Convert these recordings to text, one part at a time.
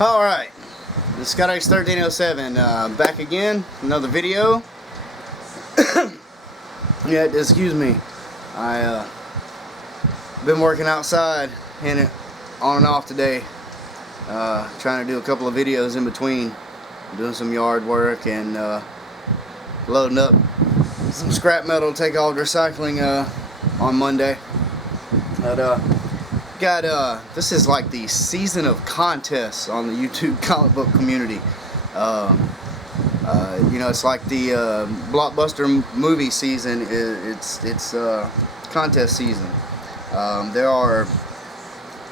Alright, the Scott X 1307 back again, another video. Yeah, excuse me, I been working outside and on and off today, trying to do a couple of videos in between, doing some yard work and loading up some scrap metal to take off to recycling on Monday. But this is like the season of contests on the YouTube comic book community. You know, it's like the blockbuster movie season. It's contest season. There are,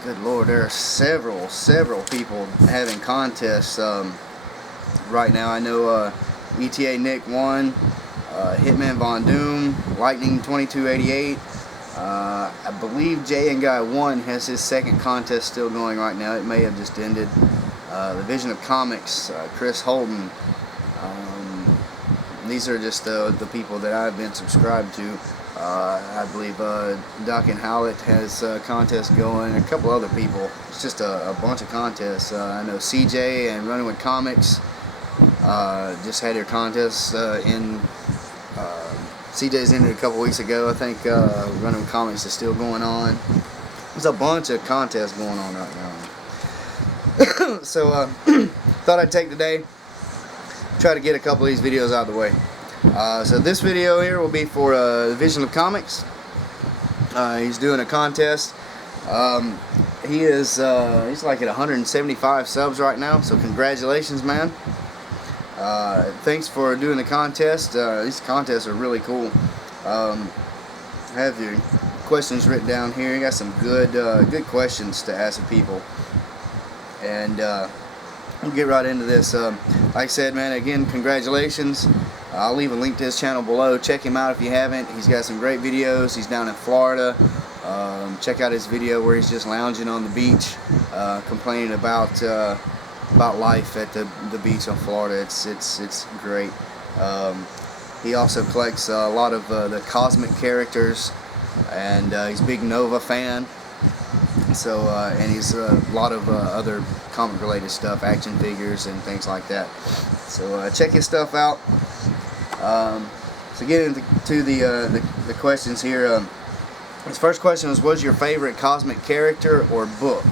good Lord, there are several people having contests right now. I know ETA Nick won, Hitman Von Doom, Lightning 2288. I believe Jay and Guy 1 has his second contest still going right now. It may have just ended. TheVisionofComics, Chris Holden. These are just the people that I've been subscribed to. I believe Duck and Howlett has a contest going, and a couple other people. It's just a bunch of contests. I know CJ and Running with Comics just had their contests in. CJ's ended a couple weeks ago. I think Running with Comics is still going on. There's a bunch of contests going on right now. So thought I'd take today, try to get a couple of these videos out of the way. So this video here will be for TheVisionofComics. He's doing a contest. He's like at 175 subs right now, so congratulations, man. Thanks for doing the contest. These contests are really cool. Have your questions written down here. You got some good questions to ask the people, and we'll get right into this. Like I said, man, again, congratulations. I'll leave a link to his channel below. Check him out if you haven't. He's got some great videos. He's down in Florida. Check out his video where he's just lounging on the beach, complaining about life at the beach in Florida. It's great. He also collects a lot of the cosmic characters, and he's a big Nova fan. So and he's a lot of other comic related stuff, action figures and things like that. So check his stuff out. So get into the questions here. His first question was, what's your favorite cosmic character or book?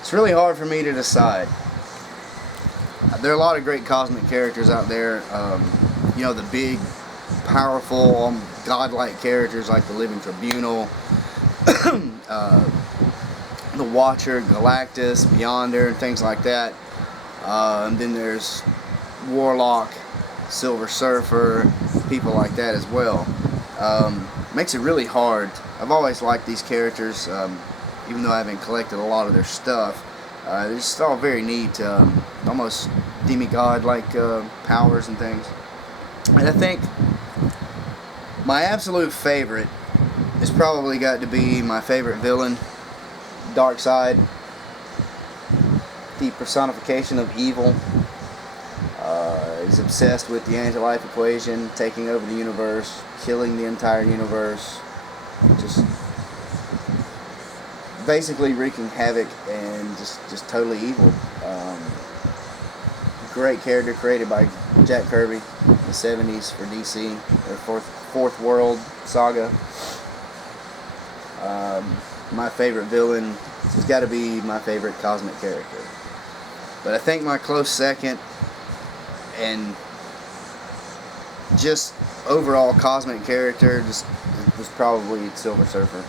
It's really hard for me to decide. There are a lot of great cosmic characters out there. You know, the big, powerful, godlike characters like the Living Tribunal, the Watcher, Galactus, Beyonder, and things like that. And then there's Warlock, Silver Surfer, people like that as well. Makes it really hard. I've always liked these characters. Even though I haven't collected a lot of their stuff, they're just all very neat, almost demigod-like powers and things. And I think my absolute favorite has probably got to be my favorite villain, Darkseid, the personification of evil. He's obsessed with the anti-life equation, taking over the universe, killing the entire universe, just basically wreaking havoc and just totally evil. Great character created by Jack Kirby in the 70s for DC, their fourth World saga. My favorite villain has got to be my favorite cosmic character. But I think my close second, and just overall cosmic character, was probably Silver Surfer.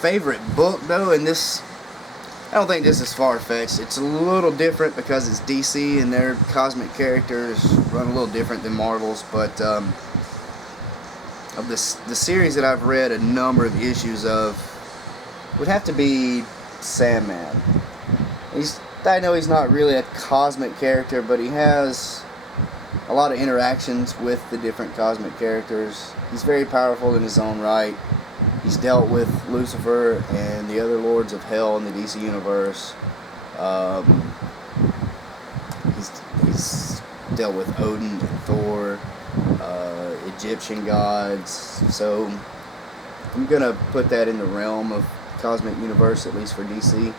Favorite book though, and this, I don't think this is far-fetched. It's a little different because it's DC and their cosmic characters run a little different than Marvel's, but of the series that I've read a number of issues of would have to be Sandman. I know he's not really a cosmic character, but he has a lot of interactions with the different cosmic characters. He's very powerful in his own right. He's dealt with Lucifer and the other lords of hell in the DC universe. He's dealt with Odin and Thor, Egyptian gods. So I'm gonna put that in the realm of cosmic universe, at least for DC.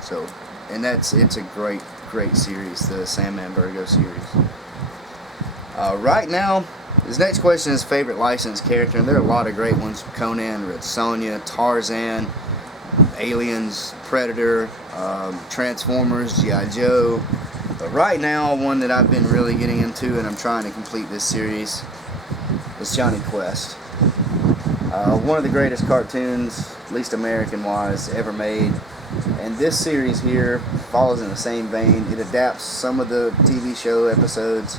So, and it's a great series, the Sandman Vertigo series. Right now, this next question is favorite licensed character, and there are a lot of great ones: Conan, Red Sonja, Tarzan, Aliens, Predator, Transformers, G.I. Joe. But right now, one that I've been really getting into, and I'm trying to complete this series, is Johnny Quest. One of the greatest cartoons, at least American-wise, ever made. And this series here follows in the same vein. It adapts some of the TV show episodes.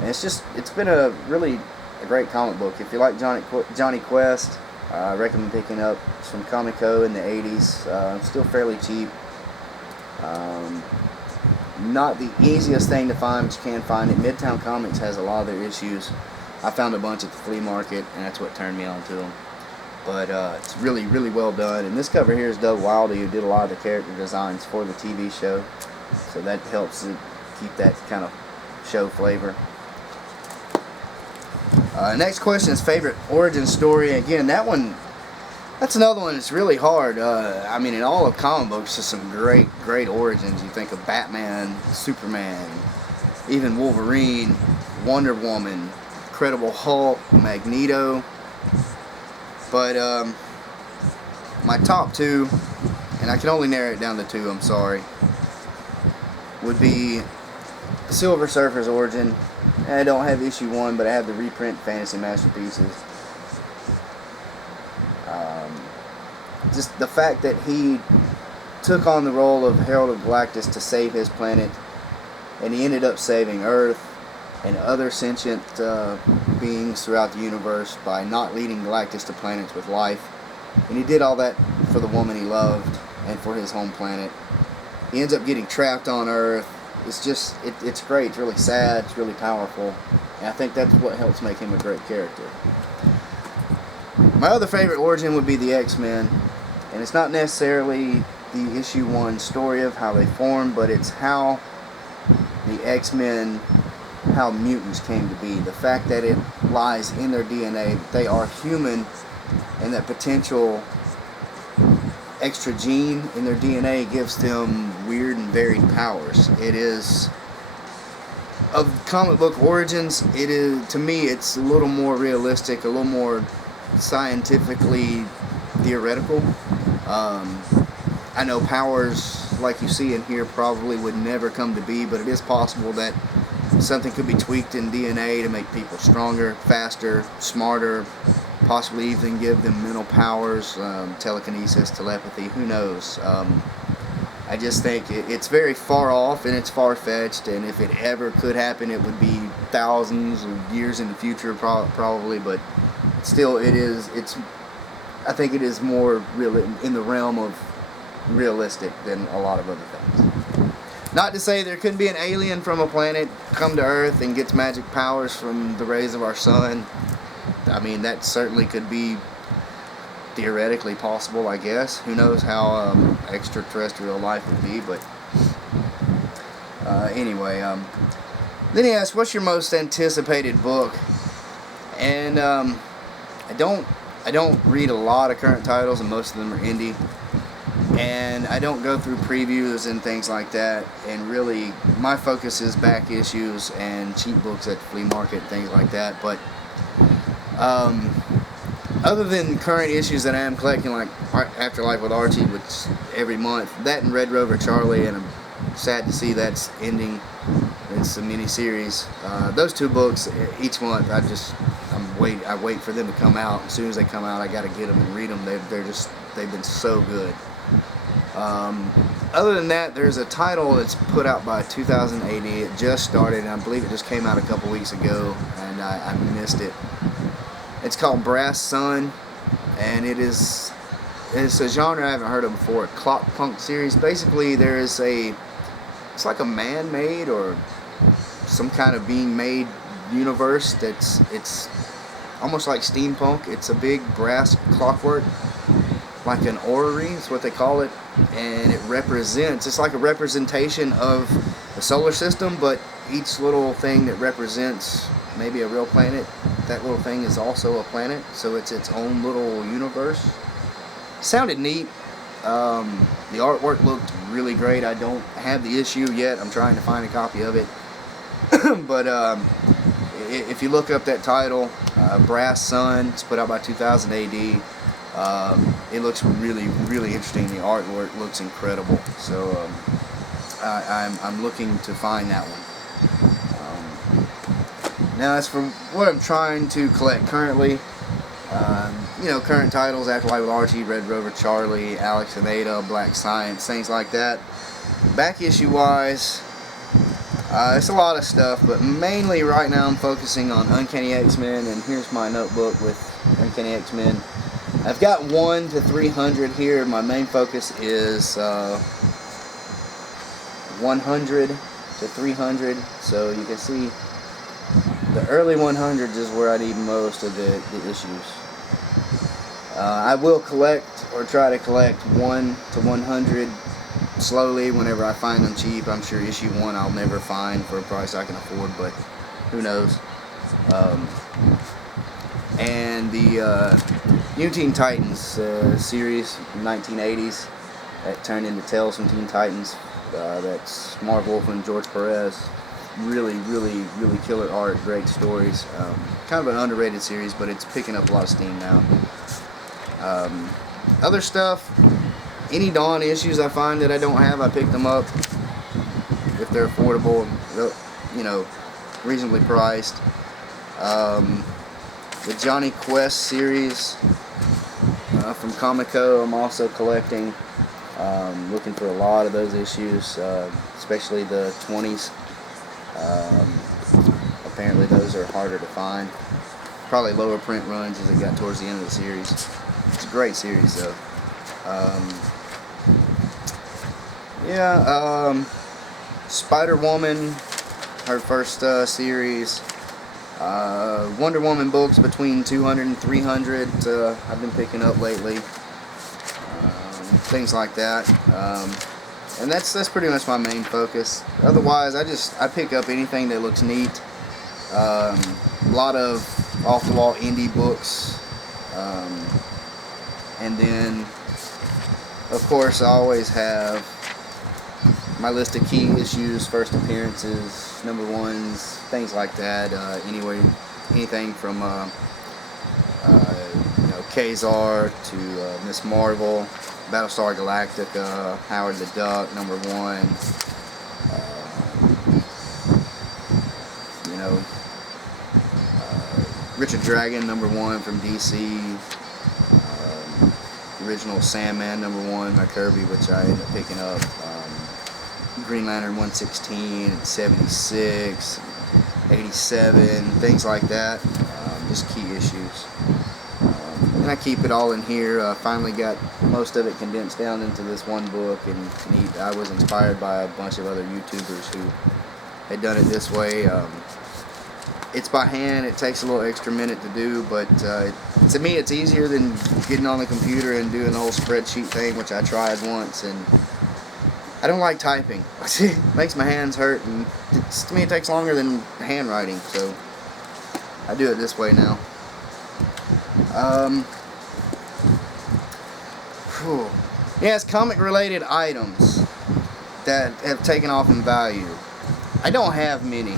And it's been a great comic book. If you like Johnny Quest, I recommend picking up. It's from Comico in the 80s. Still fairly cheap. Not the easiest thing to find, but you can find it. Midtown Comics has a lot of their issues. I found a bunch at the flea market, and that's what turned me on to them. But it's really well done. And this cover here is Doug Wildey, who did a lot of the character designs for the TV show. So that helps to keep that kind of show flavor. Next question is favorite origin story. Again, that's another one that's really hard. I mean, in all of comic books, there's some great origins. You think of Batman, Superman, even Wolverine, Wonder Woman, Incredible Hulk, Magneto. But my top two, and I can only narrow it down to two, I'm sorry, would be Silver Surfer's origin. And I don't have issue 1, but I have the reprint Fantasy Masterpieces. Just the fact that he took on the role of Herald of Galactus to save his planet, and he ended up saving Earth and other sentient beings throughout the universe by not leading Galactus to planets with life. And he did all that for the woman he loved and for his home planet. He ends up getting trapped on Earth. It's great. It's really sad. It's really powerful. And I think that's what helps make him a great character. My other favorite origin would be the X-Men. And it's not necessarily the issue 1 story of how they formed, but it's how the X-Men, how mutants came to be. The fact that it lies in their DNA, that they are human, and that potential extra gene in their DNA gives them weird and varied powers. It is, of comic book origins, it is, to me, it's a little more realistic, a little more scientifically theoretical. I know powers like you see in here probably would never come to be, but it is possible that something could be tweaked in DNA to make people stronger, faster, smarter, possibly even give them mental powers, telekinesis, telepathy, who knows. I just think it's very far off and it's far-fetched, and if it ever could happen, it would be thousands of years in the future probably, but still I think it is more real in the realm of realistic than a lot of other things. Not to say there couldn't be an alien from a planet come to Earth and gets magic powers from the rays of our sun. I mean, that certainly could be theoretically possible, I guess. Who knows how extraterrestrial life would be, but anyway. Then he asked, what's your most anticipated book? And I don't read a lot of current titles, and most of them are indie. And I don't go through previews and things like that. And really, my focus is back issues and cheap books at the flea market and things like that. But other than current issues that I am collecting, like Afterlife with Archie, which every month, that and Red Rover Charlie, and I'm sad to see that's ending. It's a mini-series. Those two books each month, I wait for them to come out. As soon as they come out, I got to get them and read them. They've been so good. Other than that, there's a title that's put out by 2080. It just started, and I believe it just came out a couple weeks ago, and I missed it. It's called Brass Sun, and it's a genre I haven't heard of before, a clock punk series. Basically, it's like a man-made or some kind of being-made universe it's almost like steampunk. It's a big brass clockwork, like an orrery is what they call it, and it's like a representation of the solar system, but each little thing that represents maybe a real planet that little thing is also a planet, so it's its own little universe. Sounded neat. The artwork looked really great. I don't have the issue yet. I'm trying to find a copy of it. But if you look up that title, Brass Sun, it's put out by 2000 AD. It looks really, really interesting. The artwork looks incredible. So I'm looking to find that one. Now, as for what I'm trying to collect currently, you know, current titles, Afterlife with Archie, Red Rover Charlie, Alex and Ada, Black Science, things like that. Back issue wise, it's a lot of stuff, but mainly right now I'm focusing on Uncanny X-Men, and here's my notebook with Uncanny X-Men. I've got 1 to 300 here. My main focus is 100 to 300, so you can see the early 100s is where I need most of the issues. I will collect, or try to collect, 1 to 100 slowly whenever I find them cheap. I'm sure issue 1 I'll never find for a price I can afford, but who knows. And the New Teen Titans series from 1980s that turned into Tales from Teen Titans. That's Marv Wolfman and George Perez. Really, really, really killer art, great stories. Kind of an underrated series, but it's picking up a lot of steam now. Other stuff, any Dawn issues I find that I don't have, I pick them up if they're affordable, you know, reasonably priced. The Johnny Quest series from Comico, I'm also collecting. Looking for a lot of those issues, especially the 20s. Apparently those are harder to find. Probably lower print runs as it got towards the end of the series. It's a great series though. Spider-Woman, her first series. Wonder Woman books between 200 and 300 I've been picking up lately. Things like that. And that's pretty much my main focus. Otherwise, I pick up anything that looks neat. A lot of off-the-wall indie books. And then, of course, I always have my list of key issues, first appearances, number ones, things like that. Anyway, anything from you know, Kazar to Miss Marvel, Battlestar Galactica, Howard the Duck, number 1. You know, Richard Dragon, number 1 from DC. Original Sandman, number 1 by Kirby, which I ended up picking up. Green Lantern 116, 76, 87, things like that. Just key issues. And I keep it all in here. Finally got most of it condensed down into this one book, and I was inspired by a bunch of other YouTubers who had done it this way. It's by hand. It takes a little extra minute to do, but to me it's easier than getting on the computer and doing the whole spreadsheet thing, which I tried once, and I don't like typing. It makes my hands hurt, and to me it takes longer than handwriting, so I do it this way now. Yeah, it's comic related items that have taken off in value. I don't have many.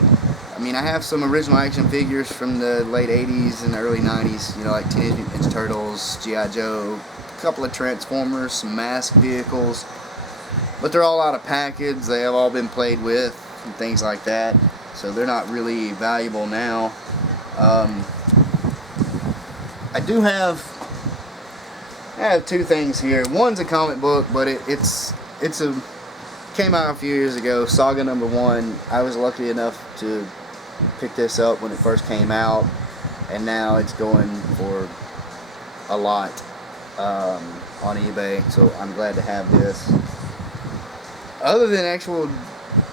I mean, I have some original action figures from the late 80s and the early 90s, you know, like Teenage Mutant Ninja Turtles, G.I. Joe, a couple of Transformers, some Mask vehicles, but they're all out of package. They have all been played with and things like that, so they're not really valuable now. I have 2 things here. One's a comic book, but it's came out a few years ago, Saga number 1. I was lucky enough to pick this up when it first came out, and now it's going for a lot on eBay, so I'm glad to have this. Other than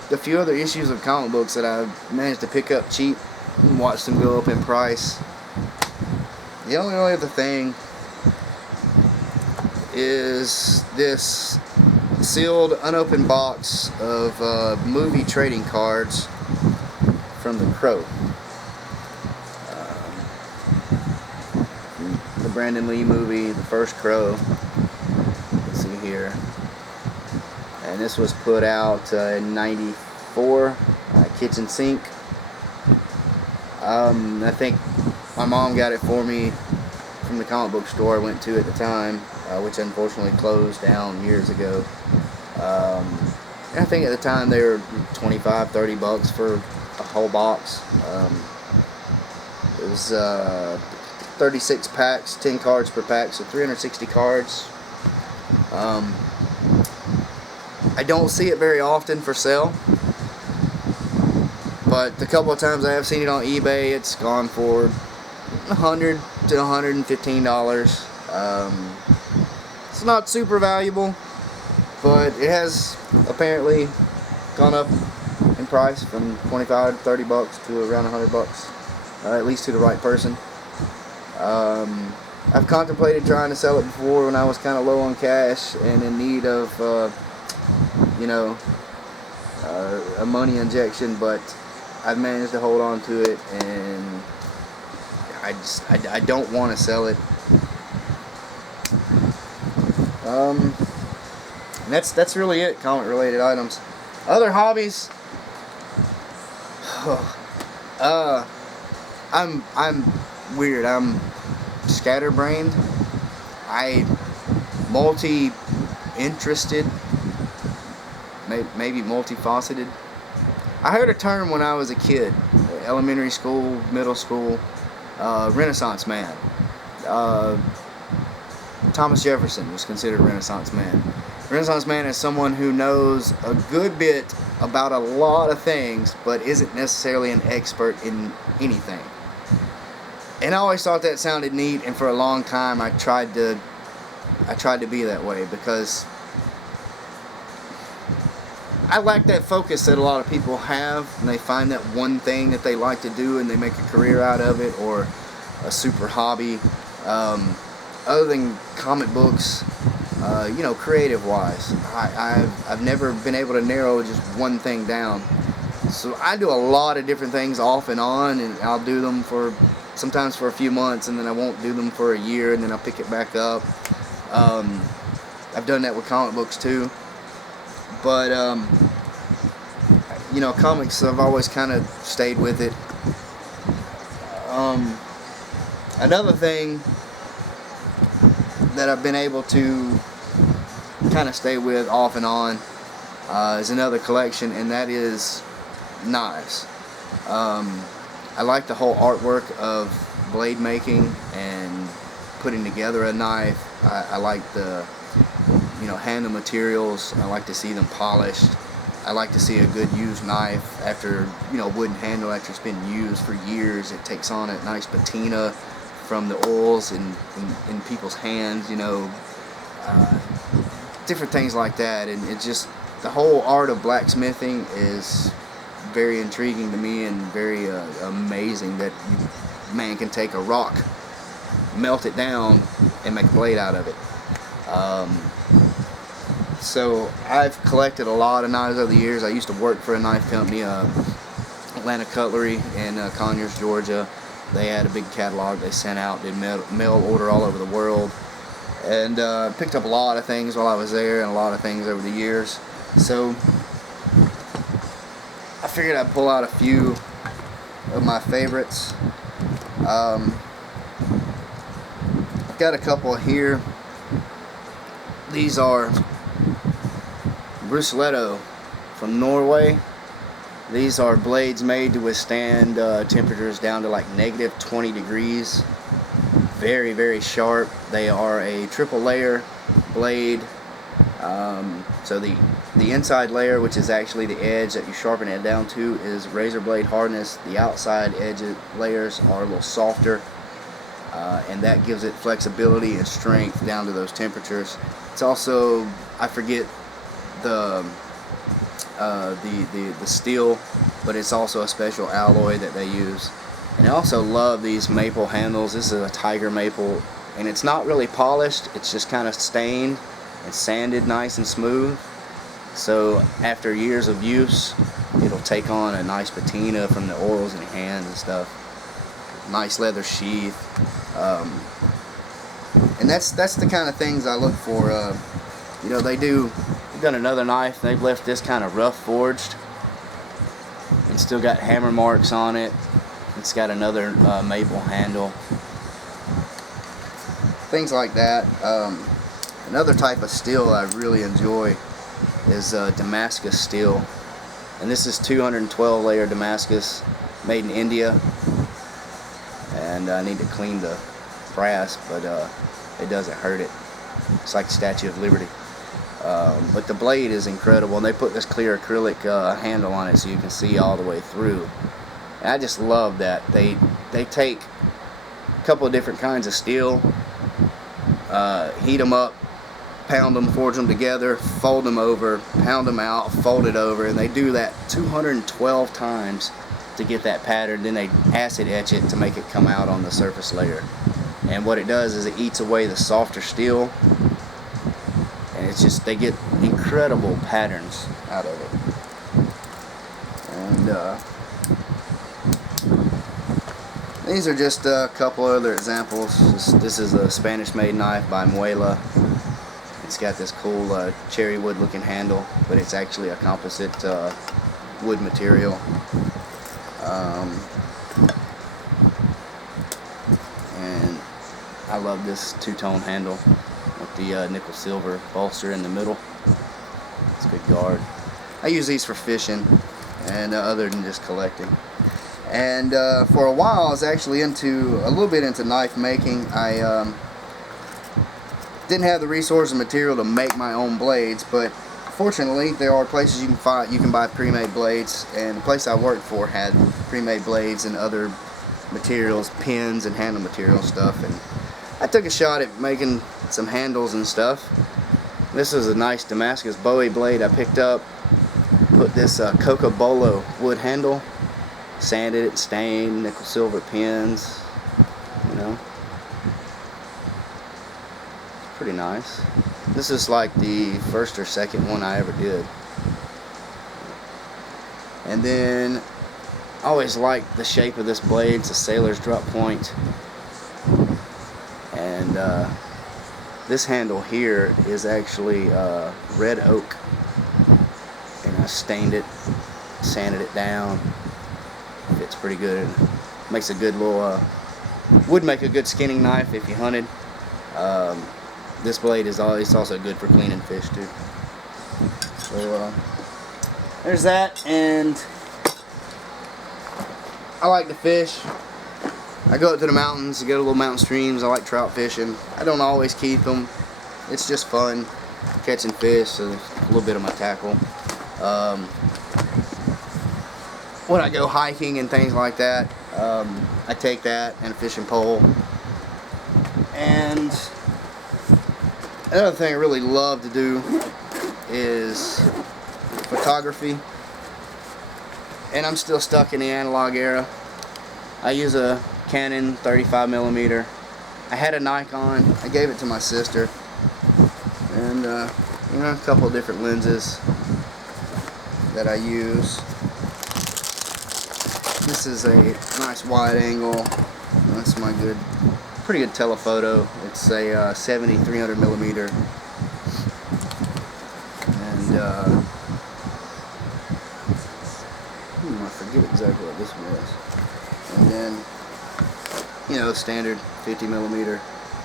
the few other issues of comic books that I've managed to pick up cheap and watch them go up in price, the only other thing is this sealed, unopened box of movie trading cards from The Crow. Brandon Lee movie, The First Crow. Let's see here. And this was put out in '94, kitchen sink. I think my mom got it for me from the comic book store I went to at the time, which unfortunately closed down years ago. And I think at the time they were $25-30 for a whole box. It was 36 packs, 10 cards per pack, so 360 cards. I don't see it very often for sale, but the couple of times I have seen it on eBay, it's gone for $100 to $115. It's not super valuable, but it has apparently gone up in price from $25-30 to around $100, at least to the right person. I've contemplated trying to sell it before when I was kind of low on cash and in need of a money injection, but I've managed to hold on to it, and I don't want to sell it. That's really it. Comic related items. Other hobbies. I'm weird. I'm scatterbrained. I multi-interested. Maybe multifaceted. I heard a term when I was a kid, elementary school, middle school, Renaissance man. Thomas Jefferson was considered a Renaissance man. Renaissance man is someone who knows a good bit about a lot of things, but isn't necessarily an expert in anything. And I always thought that sounded neat, and for a long time I tried to be that way, because I like that focus that a lot of people have, and they find that one thing that they like to do and they make a career out of it, or a super hobby. Other than comic books, creative wise, I've never been able to narrow just one thing down. So I do a lot of different things off and on, and I'll do them sometimes for a few months, and then I won't do them for a year, and then I'll pick it back up. I've done that with comic books too. But, comics, I've always kind of stayed with it. Another thing that I've been able to kind of stay with off and on is another collection, and that is knives. I like the whole artwork of blade making and putting together a knife. I like the handle materials. I like to see them polished. I like to see a good used knife after, wooden handle after it's been used for years. It takes on a nice patina from the oils in people's hands, different things like that. And it just, the whole art of blacksmithing is very intriguing to me, and very amazing that man can take a rock, melt it down, and make a blade out of it. So I've collected a lot of knives over the years. I used to work for a knife company, Atlanta Cutlery in Conyers, Georgia. They had a big catalog they sent out, did mail order all over the world, and picked up a lot of things while I was there, and a lot of things over the years. So I figured I'd pull out a few of my favorites. I've got a couple here. These are Bruseletto from Norway. These are blades made to withstand temperatures down to like -20 degrees. Very, very sharp. They are a triple layer blade. So the inside layer, which is actually the edge that you sharpen it down to, is razor blade hardness. The outside edge layers are a little softer, and that gives it flexibility and strength down to those temperatures. It's also, I forget the steel, but it's also a special alloy that they use. And I also love these maple handles. This is a tiger maple, and it's not really polished. It's just kind of stained and sanded nice and smooth. So after years of use, it'll take on a nice patina from the oils in your hands and stuff. Nice leather sheath. And that's the kind of things I look for. You know, they've done another knife. They've left this kind of rough forged and still got hammer marks on it. It's got another maple handle. Things like that. Another type of steel I really enjoy is Damascus steel. And this is 212 layer Damascus, made in India. And I need to clean the brass, but it doesn't hurt it. It's like the Statue of Liberty. But the blade is incredible, and they put this clear acrylic handle on it so you can see all the way through. And I just love that. They take a couple of different kinds of steel, heat them up, pound them, forge them together, fold them over, pound them out, fold it over, and they do that 212 times to get that pattern. Then they acid etch it to make it come out on the surface layer. And what it does is it eats away the softer steel, and it's just, they get incredible patterns out of it. And these are just a couple other examples. This is a Spanish made knife by Muela. It's got this cool cherry wood looking handle, but it's actually a composite wood material. And I love this two-tone handle with the nickel silver bolster in the middle. It's a good guard. I use these for fishing and other than just collecting. And for a while I was actually a little bit into knife making. I didn't have the resources and material to make my own blades, but fortunately there are places you can buy pre-made blades, and the place I worked for had pre-made blades and other materials, pins and handle material stuff, and I took a shot at making some handles and stuff. This is a nice Damascus Bowie blade I picked up, put this Coca Bolo wood handle, sanded it, stained, nickel silver pins, you know. It's pretty nice. This is like the first or second one I ever did. And then I always liked the shape of this blade. It's a sailor's drop point. And this handle here is actually red oak. And I stained it, sanded it down. Fits pretty good. Makes a good little, would make a good skinning knife if you hunted. This blade is also good for cleaning fish too. So there's that, and I like to fish. I go up to the mountains, go to little mountain streams. I like trout fishing. I don't always keep them. It's just fun catching fish, so a little bit of my tackle. When I go hiking and things like that, I take that and a fishing pole. And another thing I really love to do is photography. And I'm still stuck in the analog era. I use a Canon 35mm. I had a Nikon. I gave it to my sister. And you know, a couple of different lenses that I use. This is a nice wide angle. That's my pretty good telephoto. It's a 70 300mm, and I forget exactly what this was. And then, you know, standard 50mm,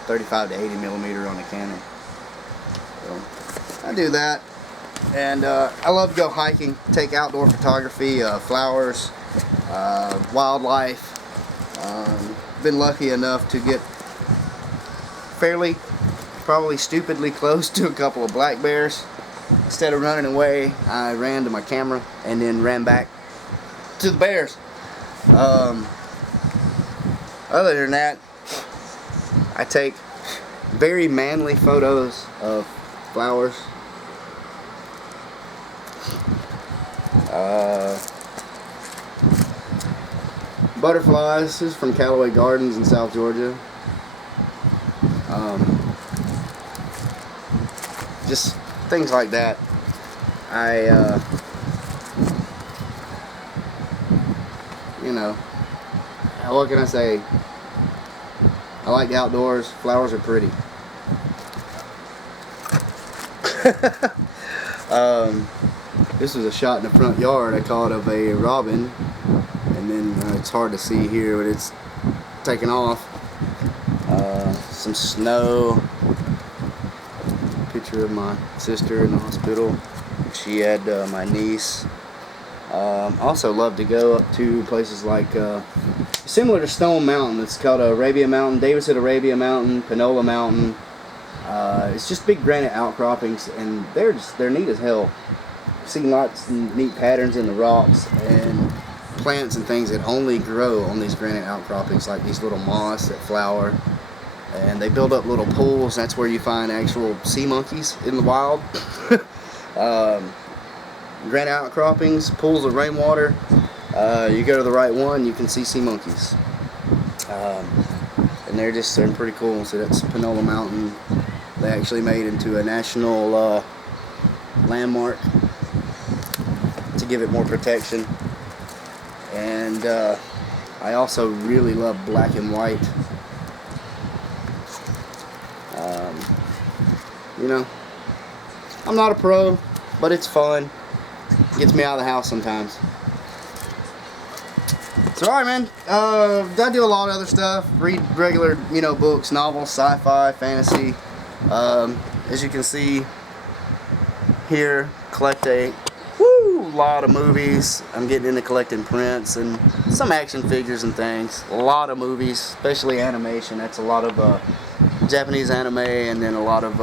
35 to 80mm on the Canon. So I do that, and I love to go hiking, take outdoor photography, flowers, wildlife. Been lucky enough to get probably stupidly close to a couple of black bears. Instead of running away, I ran to my camera and then ran back to the bears. Other than that, I take very manly photos of flowers. Butterflies. This is from Callaway Gardens in South Georgia. Just things like that. You know, what can I say? I like the outdoors. Flowers are pretty. This was a shot in the front yard I caught of a robin, and then it's hard to see here, but it's taken off. Some snow. Picture of my sister in the hospital. She had my niece. Also love to go up to places like similar to Stone Mountain. It's called Arabia Mountain, Davis at Arabia Mountain, Panola Mountain. It's just big granite outcroppings, and they're neat as hell. See lots of neat patterns in the rocks and plants and things that only grow on these granite outcroppings, like these little moss that flower. And they build up little pools. That's where you find actual sea monkeys in the wild. Granite outcroppings, pools of rainwater. You go to the right one, you can see sea monkeys. And they're pretty cool. So that's Panola Mountain. They actually made into a national landmark to give it more protection. And I also really love black and white. You know, I'm not a pro, but it's fun. Gets me out of the house sometimes. So alright, man, I do a lot of other stuff. Read regular, you know, books, novels, sci-fi, fantasy. As you can see here, collect a lot of movies. I'm getting into collecting prints and some action figures and things. A lot of movies, especially animation. That's a lot of Japanese anime, and then a lot of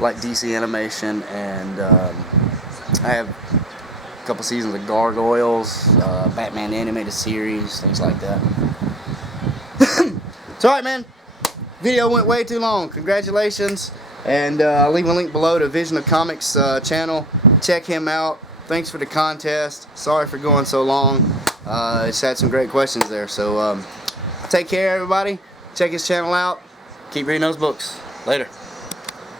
like DC animation, and I have a couple seasons of Gargoyles, Batman animated series, things like that. So alright, man, video went way too long. Congratulations, and I'll leave a link below to TheVisionofComics channel. Check him out. Thanks for the contest. Sorry for going so long. It's had some great questions there. So take care, everybody. Check his channel out. Keep reading those books. Later.